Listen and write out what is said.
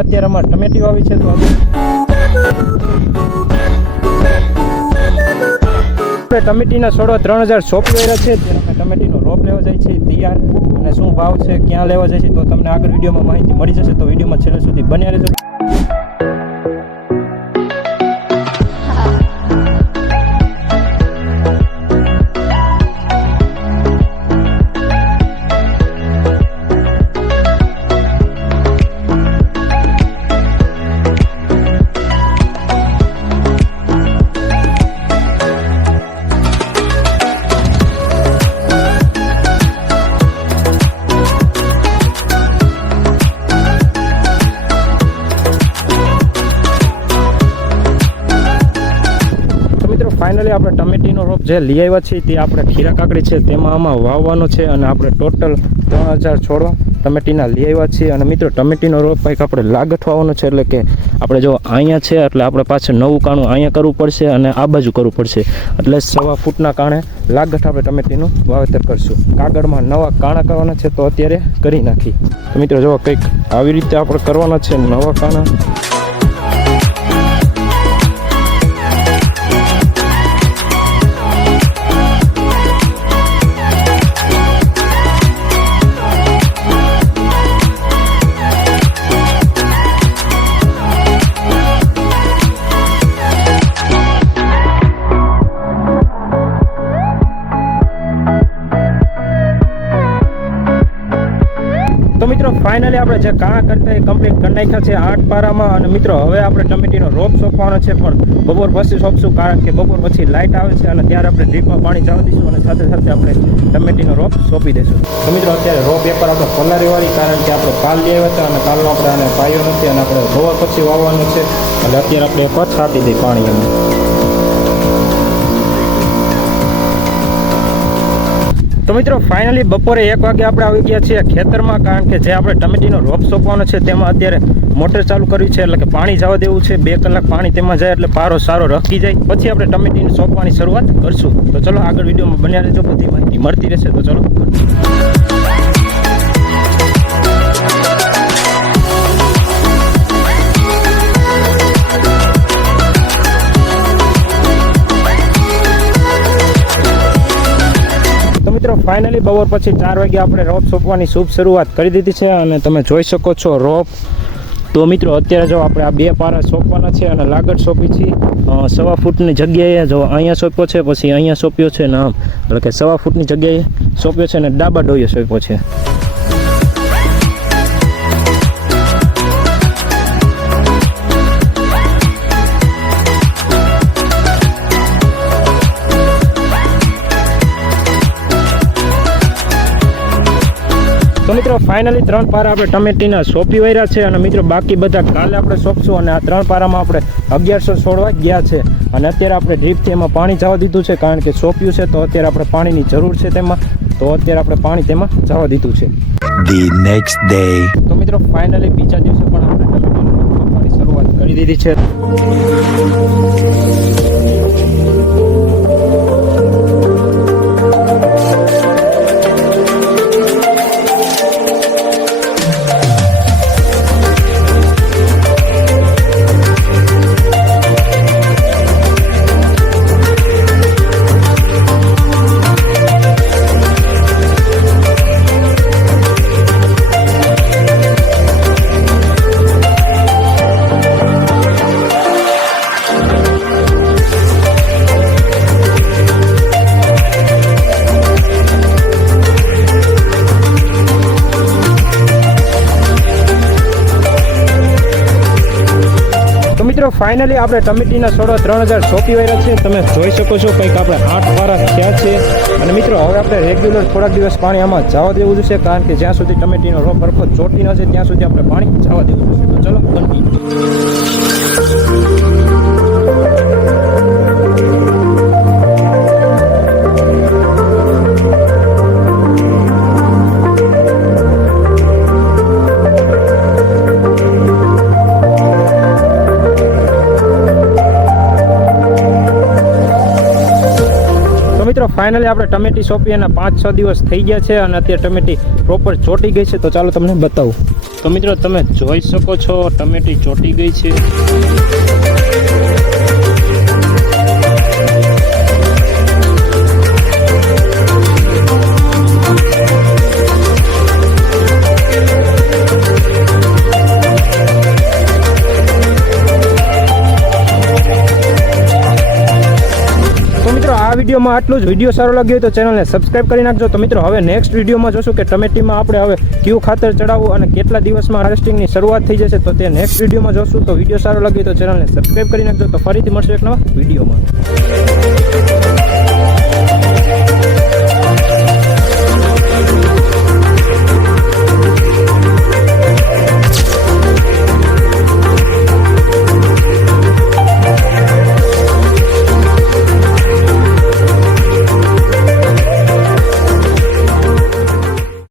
અત્યારે અમારે ટમેટી વાવી છે તો ટમેટીના છોડવા 3000 સોંપી રહ્યા છે. ત્યારે અમે ટમેટીનો રોપ લેવા જાય છે તૈયાર, અને શું ભાવ છે, ક્યાં લેવા જાય છે તો તમને આગળ વિડીયોમાં માહિતી મળી જશે. તો વિડીયોમાં છેલ્લે સુધી બન્યા રહેજો. ફાઇનલી આપણે ટમેટીનો રોપ જે લઈ આવ્યા છીએ તે આપણે ખીરા કાકડી છે તેમાં આમાં વાવવાનો છે, અને આપણે ટોટલ 3000 છોડવા ટમેટીના લઈ આવ્યા છીએ. અને મિત્રો ટમેટીનો રોપ કંઈક આપણે લાગઠ વાવવાનો છે, એટલે કે આપણે જો અહીંયા છે એટલે આપણે પાછળ નવું કાણું અહીંયા કરવું પડશે અને આ બાજુ કરવું પડશે, એટલે 1.25 ફૂટના કારણે લાગઠ આપણે ટમેટીનું વાવેતર કરશું. કાગળમાં નવા કાણા કરવાના છે તો અત્યારે કરી નાખી. તો મિત્રો જો કંઈક આવી રીતે આપણે કરવાના છે નવા કાણા. તો મિત્રો ફાઇનલી આપણે જે કાણા કરતા એ કમ્પ્લીટ કરી નાખ્યા છે 8 પારામાં. અને મિત્રો હવે આપણે ટમેટીનો રોપ સોંપવાનો છે, પણ બપોર પછી સોંપશું, કારણ કે બપોર પછી લાઇટ આવે છે અને ત્યારે આપણે ડ્રીપમાં પાણી જવા દઈશું અને સાથે સાથે આપણે ટમેટીનો રોપ સોંપી દઈશું. તો મિત્રો અત્યારે રોપ એકવાર આપણે પલાળીવાળી, કારણ કે આપણે કાલ લઈ આવ્યા હતા અને કાલનો આપણે આને પાયો નથી અને આપણે ધોવા પછી વાવવાનું છે, એટલે અત્યારે આપણે પછ આપી દઈએ પાણી અમે. તો મિત્રો ફાઇનલી બપોરે 1 વાગે આપણે આવી ગયા છીએ ખેતરમાં, કારણ કે જે આપણે ટમેટીનો રોપ સોંપવાનો છે તેમાં અત્યારે મોટર ચાલુ કરવી છે, એટલે કે પાણી જવા દેવું છે. 2 કલાક પાણી તેમાં જાય એટલે પારો સારો રખી જાય, પછી આપણે ટમેટીને સોંપવાની શરૂઆત કરશું. તો ચલો આગળ વિડીયોમાં બન્યા રહેજો, બધી માહિતી મળતી રહેશે. તો ચલો મિત્રો ફાઇનલી બપોર પછી 4 વાગે આપણે રોપ સોંપવાની શુભ શરૂઆત કરી દીધી છે, અને તમે જોઈ શકો છો રોપ. તો મિત્રો અત્યારે જો આપણે આ 2 પારા સોંપવાના છે અને લાગડ સોંપી છે 1.25 ફૂટની જગ્યાએ. જો અહીંયા સોંપ્યો છે, પછી અહીંયા સોંપ્યો છે ને આમ, એટલે કે 1.25 ફૂટની જગ્યાએ સોંપ્યો છે અને ડાબા ડોઈએ સોંપ્યો છે. તો મિત્રો ફાઇનલી 3 પારા આપણે ટમેટીના સોંપી વાર્યા છે, અને મિત્રો બાકી બધા કાલે આપણે સોંપશું. અને આ 3 પારામાં આપણે 1100 છોડવા ગયા છે, અને અત્યારે આપણે ડ્રીપથી એમાં પાણી જવા દીધું છે, કારણ કે સોંપ્યું છે તો અત્યારે આપણે પાણીની જરૂર છે તેમાં, તો અત્યારે આપણે પાણી તેમાં જવા દીધું છે. The next day. તો મિત્રો ફાઇનલી બીજા દિવસે પણ આપણે ટમેટીનો રોપ સોંપવાની શરૂઆત કરી દીધી છે. મિત્રો ફાઇનલી આપણે ટમેટીના છોડવા 3000 સોંપી વાર્યા છે. તમે જોઈ શકો છો કંઈક આપણે 8 પારા થયા છે. અને મિત્રો હવે આપણે રેગ્યુલર થોડાક દિવસ પાણી આમાં જવા દેવું છે, કારણ કે જ્યાં સુધી ટમેટીનો રોપ સરખો ચોટી ન છે ત્યાં સુધી આપણે પાણી જવા દેવું છે. તો ચલો કન્ટિન્યુ. મિત્રો ફાઇનલી આપણે ટમેટી સોંપી અને 5-6 દિવસ થઈ ગયા છે અને અત્યારે ટમેટી પ્રોપર ચોટી ગઈ છે. તો ચાલો તમને બતાવું. તો મિત્રો તમે જોઈ શકો છો ટમેટી ચોટી ગઈ છે. આ વિડીયોમાં આટલું જ. વિડીયો સારો લાગ્યો હોય તો ચેનલને સબસ્ક્રાઇબ કરી નાખજો. તો મિત્રો હવે નેક્સ્ટ વિડીયોમાં જોશું કે ટમેટીમાં આપણે હવે કયું ખાતર ચડાવવું અને કેટલા દિવસમાં હાર્વેસ્ટિંગની શરૂઆત થઈ જશે. તો તે નેક્સ્ટ વિડીયોમાં જોશું. તો વિડીયો સારો લાગ્યો તો ચેનલને સબસ્ક્રાઇબ કરી નાખજો. તો ફરીથી મળશું એક નવા વિડીયોમાં.